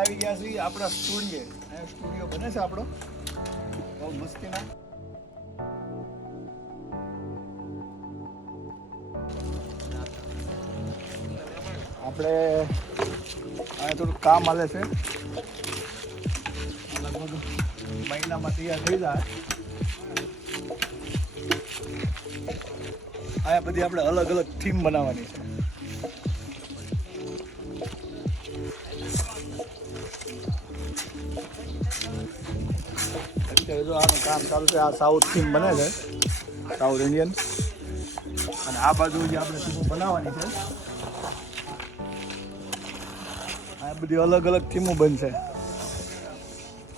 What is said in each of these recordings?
આવી ગયા છીએ આપણા સ્ટુડિયો. અહીંયા સ્ટુડિયો બને છે આપણો બહુ મસ્તીના. આપણે અહીંયા થોડું કામ હાલે છે, લગભગ મહિનામાં તૈયાર થઈ જાય. અહીંયા બધી આપણે અલગ અલગ થીમ બનાવવાની છે. અત્યારે જો આનું કામ ચાલુ છે. આ સાઉથ થીમ બને છે, સાઉથ ઇન્ડિયન. અને આ બાજુ જે આપણે થીમો બનાવવાની છે, આ બધી અલગ અલગ થીમો બનશે.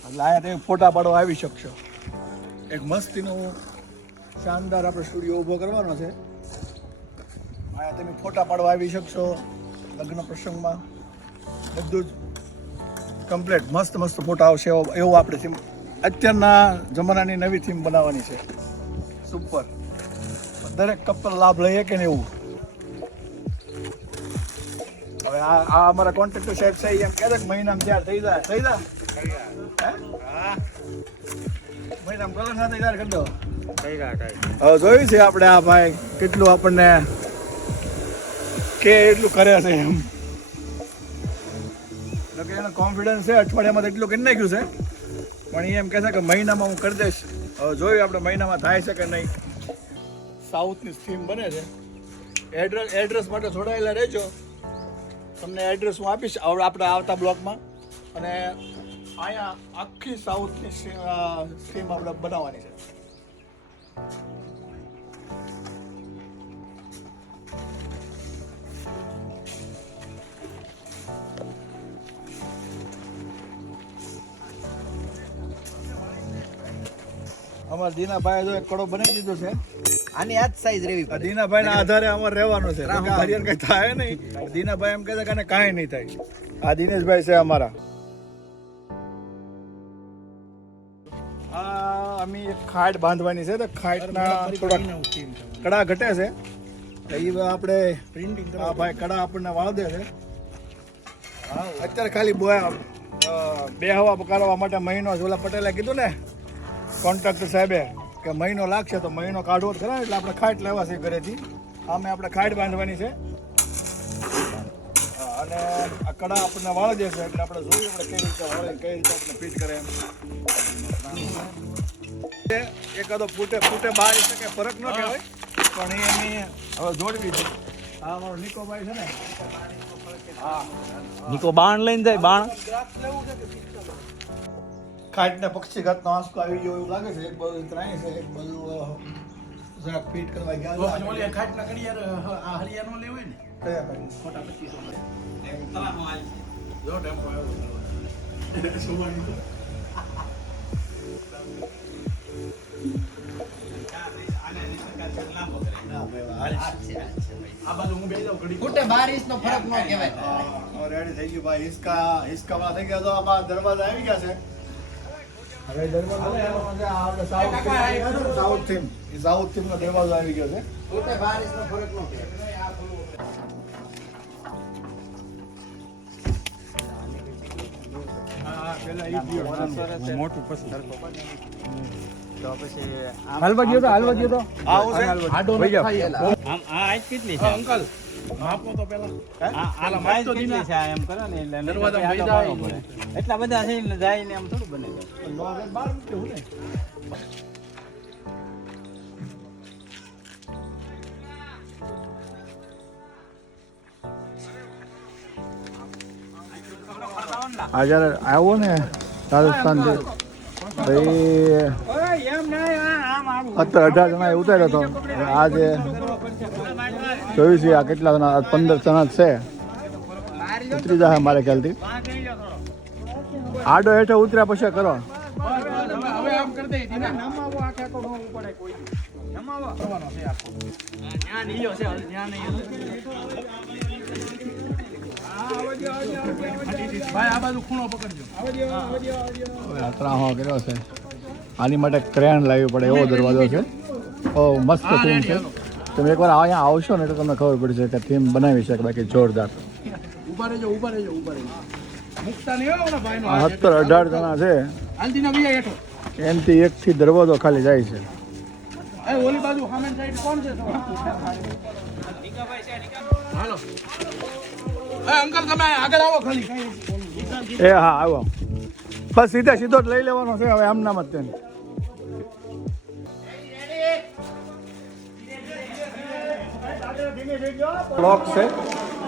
એટલે અહીંયા તમે ફોટા પાડવા આવી શકશો. એક મસ્તીનો શાનદાર આપણે સ્ટુડિયો ઊભો કરવાનો છે. અહીંયા તમે ફોટા પાડવા આવી શકશો. લગ્ન પ્રસંગમાં બધું જ કમ્પ્લીટ મસ્ત મસ્ત ફોટા આવશે. એવું આપણે થીમ અત્યારના જમાનાની નવી થીમ બનાવવાની છે. સુપર. દરેક કપલ લાભ લઈએ કે ને એવું. હવે આ અમારા કોન્ટ્રાક્ટર સાહેબ છે, એમ કહે છે કે મહિનામાં તૈયાર થઈ જાય. થઈ જાય મહિનામાં કલર સાથે તૈયાર કરી દો. હવે જોયું છે આપણે આ ભાઈ કેટલું આપણને કે એટલું કરે છે એમ. એટલે એનો કોન્ફિડન્સ છે. અઠવાડિયામાં તો એટલું કરી નાખ્યું છે, પણ એ એમ કહે છે કે મહિનામાં હું કરી દઈશ. હવે જોયું આપણે મહિનામાં થાય છે કે નહીં. સાઉથની થીમ બને છે. એડ્રેસ માટે જોડાયેલા રહેજો. તમને એડ્રેસ હું આપીશ આપણે આવતા બ્લોકમાં. અને અહીંયા આખી સાઉથની થીમ આપણે બનાવવાની છે. અમારા દીનાભાઈ જો એક કડો બનાવી દીધો છે. આની આ જ સાઈઝ રેવી પડે. દીનાભાઈ ના આધારે અમારે રહેવાનું છે. હરિયન કઈ થાય નહીં. દીનાભાઈ એમ કહે છે કે કાંઈ નહીં થાય. આ દિનેશભાઈ છે અમારા. આ અમે એક ખાટ બાંધવાની છે. તો ખાટના થોડાક કડા ઘટે છે. તો એ આપણે પ્રિન્ટિંગ આ ભાઈ કડા આપણને વાળ દે છે. અત્યારે ખાલી બે હવા કરવા માટે મહિનો ઓલા પટેલે કીધું ને કોન્ટ્રાક્ટર સાહેબે કે મહિનો લાગશે, તો મહિનો કાઢવો જ ખરા. એટલે આપણે ખાટ લેવા છે ઘરેથી. આમે આપણે ખાટ બાંધવાની છે. અને આ કડા આપણને વાળ દેશે. એટલે આપણે જોઈએ આપણે કઈ રીતે વાળે, કઈ રીતે આપણે ફિટ કરે એમ. એકાદો ફૂટે બહાર શકે ફરક ન કહેવાય, પણ એની હવે જોડવી છે. હા, અમારો નિકોભાઈ છે ને, હા, નિકો બાણ લઈને જાય. બાણ ખાટને પક્ષીઘાતનો આંસકો આવી ગયો એવું લાગે છે. એક બાજુ ત્રાય છે, એક બાજુ જરાક ફિટ કરવા ગયા. ઓલી ખાટના કડિયાર આ હરિયા નો લેવાય ને કયા ભાઈ? ખોટા 2500 જો ટેમ્પો આવ્યો સુવાની તો આ બાજુ હું બેસી જાઉં ઘડી. ફૂટે 12 ઇંચનો ફરક ન કહેવાય. રેડી થઈ ગયું ભાઈ. હિસકામાં થઈ ગયા. તો આમાં દરવાજા આવી ગયા છે. હવે દરવાજો સાઉથ થીમ નો દરવાજો આવી ગયો છે. ફૂટે 12 ઇંચનો ફરક ન કહેવાય. મોટું પછી તો પછી હાલવા ગયો તો આવું છે. આડો ન થાય. આમ આ આજ કેટલી છે અંકલ માપો તો પેલા આ માપ તો કેટલી છે આ એમ કરો ને એટલે દરવાજામાં આડો બેસા પાડવો પડે. એટલા બધા છે ને જાય ને આમ થોડું બને છે. 12 કેવું ને. આ જ્યારે આવ્યો ને રાજસ્થાન અત્યારે 18 જણા ઉતાર્યો હતો. આજે જોયું છે આ કેટલા જણા, 15 જણા છે. ઉતરી જાય મારે ખ્યાલથી. આડો હેઠે ઉતર્યા પછી કરો. હવે આમ કરી દે દીના નમાવો આખે તો નો પડે કોઈ નમાવો કરવાનો છે આખો. ત્યાં નીલો છે ત્યાં નહીં. ભાઈ આ બાજુ ખૂણો પકડજો. ત્રાહો કર્યો છે. આની માટે ક્રેન લાવવી પડે એવો દરવાજો છે. ઓ મસ્ત થીમ છે. તમે એકવાર અહીંયા આવશો ને તો તમને ખબર પડશે કે થીમ બનાવી છે કે બાકી જોરદાર. ઊભા રહેજો. મુકતા નહીં હો ઓલા ભાઈનો આ હાથ 17-18 જણા છે. હાલતીના બીજા હેઠો એનથી એકથી દરવાજો ખાલી જાય છે. એ ઓલી બાજુ સામેની સાઈડ કોણ છે હાલો એ અંકલ તમે આગળ આવો ખાલી એ હા આવ્યો. બસ સીધો જ લઈ લેવાનો છે હવે. આમ નામ જ તેને લોક છે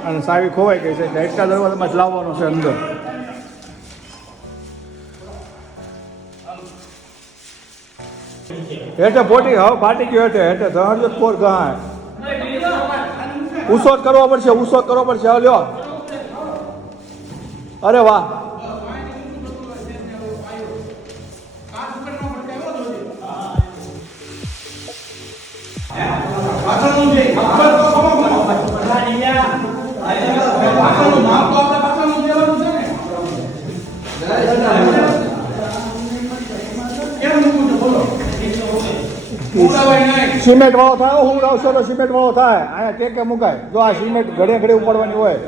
અને સાવી ખોવાઈ ગઈ છે એટલે એટલા દરવાજામાં જ લાવવાનો છે અંદર. હેઠે પોટી હવે ફાટી ગયો. હેઠે ધણજો પોર ગહાય. ઉસો જ કરવો પડશે. હવે લ્યો. અરે વાહ. સિમેન્ટ વાળો થાય. હું આવશો તો સિમેન્ટ વાળો થાય. અહીંયા કે મુકાય. જો આ સિમેન્ટ ઘડે ઉપાડવાની હોય.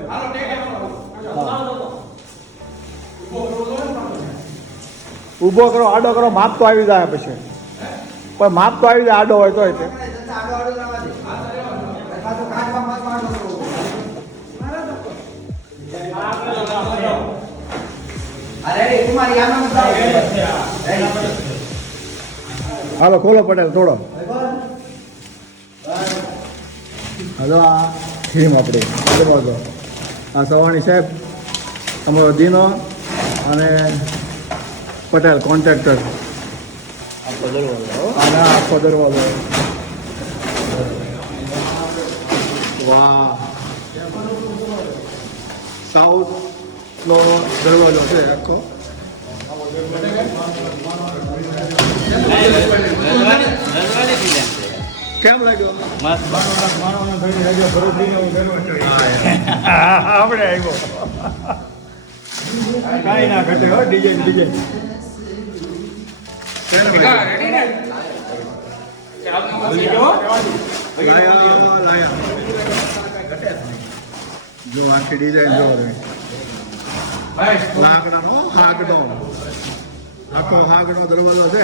ઊભો કરો, આડો કરો, માપ તો આવી જાય પછી. પણ માપ તો આવી જાય આડો હોય તો હાલો ખોલો પટેલ થોડો. હલો આ થીમ આપણી દરવાજો. આ સવાણી સાહેબ તમારો દીનો અને પટેલ કોન્ટ્રાક્ટર. અને આખો દરવાજો. વાહ. સાઉથ નો દરવાજો છે આખો. કેમ લાગ્યો? આપણે આવ્યો કાંઈ ના ઘટે હો. ડિઝાઇન જો આખી ડિઝાઇન જો લાકડાનો હાગડો. આખો હાગડો દરવાજો છે.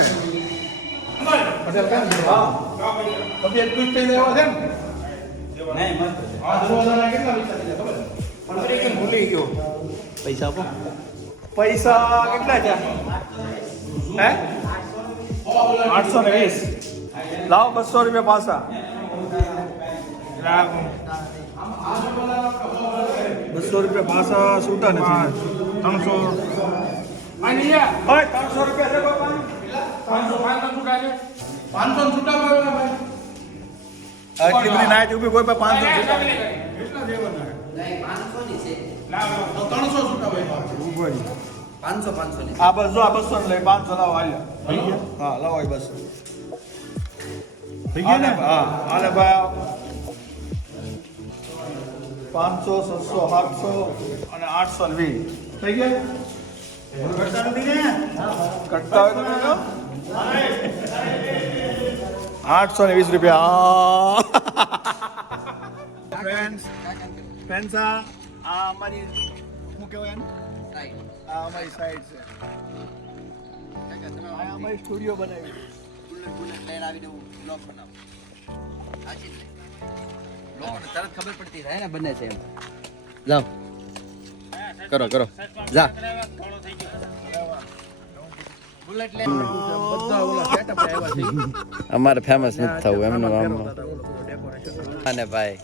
તબિયત ખુશ થઈ રહ્યો છે ને નહીં મસ્ત છે. આ દરવાજાના કેટલા પૈસા છે ખબર ભૂલી ગયો. પૈસા આપો. પૈસા કેટલા છે? હે 820. લાવો 200 રૂપિયા પાછા. 200 રૂપિયા પાછા છૂટા નથી. 300. ઓય 300 રૂપિયા છે બાપા. 500 છૂટા છે 500 છૂટા પાડવાના ભાઈ. આટલી બધી નાઈટ ઊભી કોઈ પર 500 કેટલા દેવાના નહીં 500 ની છે. તો 300 છૂટા ભાઈ ઊભો. 500 ની. આ બસ જો આ 200 લઈ 500 લાવો હાલ્યા. હા લાવો એ બસ થઈ ગયા ને. હા હાલે ભાઈ 500 600 700 અને 820 થઈ ગયા. કરતા હોય તો કહો. 820 રૂપિયા. ફ્રેન્ડ્સ આ અમારી શું કહેવાય ને? આ અમારી સાઈડ છે. આ અમારી સ્ટુડિયો બનાવી. બુલેટ લઈને આવીને હું બ્લોગ બનાવું. સાચી જ નહીં. લોકોને તરત ખબર પડતી થાય ને બને છે એમ. જાઓ કરો જા. બુલેટ લઈને બધા ઓલા સેટઅપ આવ્યા છે અમારે ફેમસ નથી થવું એમનું આમ. અને ભાઈ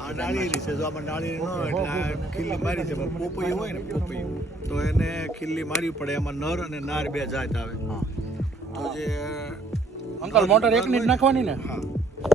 આ ડાળીયેલી છે. જો આમાં ડાળીયેલી ન હોય એટલે આ ખીલ્લી મારી છે. પણ પોપૈયું હોય ને પોપૈયું તો એને ખીલ્લી મારવી પડે. એમાં નર અને નાર બે જાત આવે. તો જે અંકલ મોટર એકની જ નાખવાની ને હા